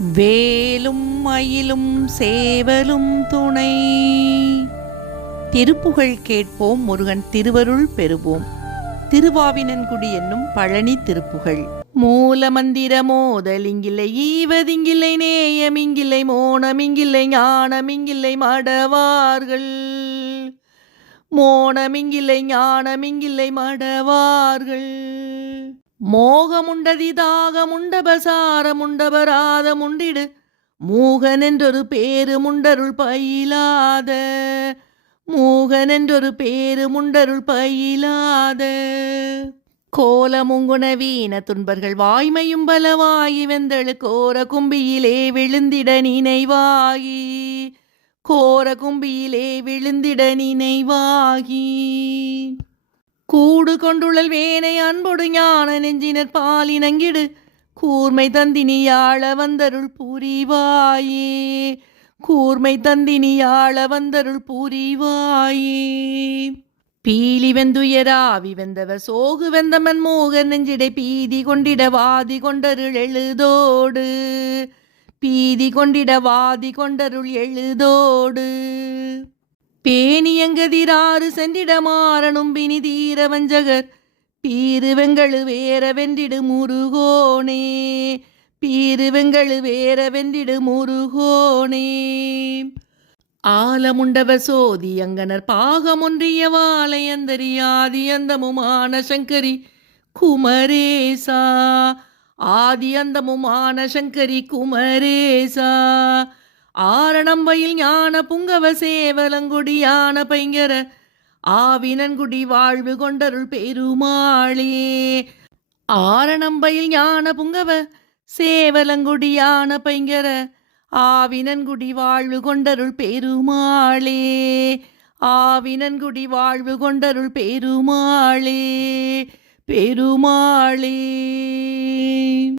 வேலும் மயிலும் சேவலும் துணை. திருப்புகழ் கேட்போம், முருகன் திருவருள் பெறுவோம். திருவாவினன்குடி என்னும் பழனி திருப்புகழ். மூல மந்திர மோதலிங்கில்லை, ஈவதிங்கில்லை, நேயமிங்கில்லை, மோனமிங்கில்லை, ஞானமிங்கில்லை, மடவார்கள். மோனமிங்கில்லை, ஞானமிங்கில்லை, மடவார்கள். மோகமுண்டதி தாகமுண்டபசாரமுண்டபராதமுண்டிடு மூகன் என்றொரு பேரு முண்டருள் பயிலாத. மூகன் என்றொரு பேரு முண்டருள் பயிலாத. கோலமுங்குண வீண துன்பர்கள் வாய்மையும் பலவாயி வெந்தழு கோர கும்பியிலே விழுந்திட நினைவாகி. கோர கும்பியிலே விழுந்திட நினைவாகி. கூடு கொண்டுழல் வேனை அன்பொடு ஞான நெஞ்சினர் பாலினங்கிடு கூர்மை தந்தினியாள வந்தருள் புரிவாயே. கூர்மை தந்தினியாள வந்தருள் புரிவாயே. பீலி வெந்துயராவி வெந்தவ சோகு வெந்தமன் மோகன் நெஞ்சிடை பீதி கொண்டிட வாதி கொண்டருள் எழுதோடு. பீதி கொண்டிட வாதி கொண்டருள் எழுதோடு. பேணியங்கதிராறு சென்றிட மாறனும் பினி தீர வஞ்சகர் பீரு வெங்களு வேற வென்றிடு முருகோனே. பீரு வெங்களு வேற வென்றிடு முருகோனே. ஆலமுண்டவ சோதி அங்கனர் பாகமொன்றிய வாழையந்தரி ஆதி அந்தமுமான சங்கரி குமரேசா. ஆதி அந்தமுமான சங்கரி குமரேசா. ஆரணம்பயில் ஞான புங்கவ சேவலங்குடியான பைங்கர ஆவினன்குடி வாழ்வு கொண்டருள் பெருமாளே. ஆரணம்பயில் ஞான புங்கவ சேவலங்குடியான பைங்கர ஆவினன்குடி வாழ்வு கொண்டருள் பெருமாளே. ஆவினன்குடி வாழ்வு கொண்டருள் பெருமாளே. பெருமாளே.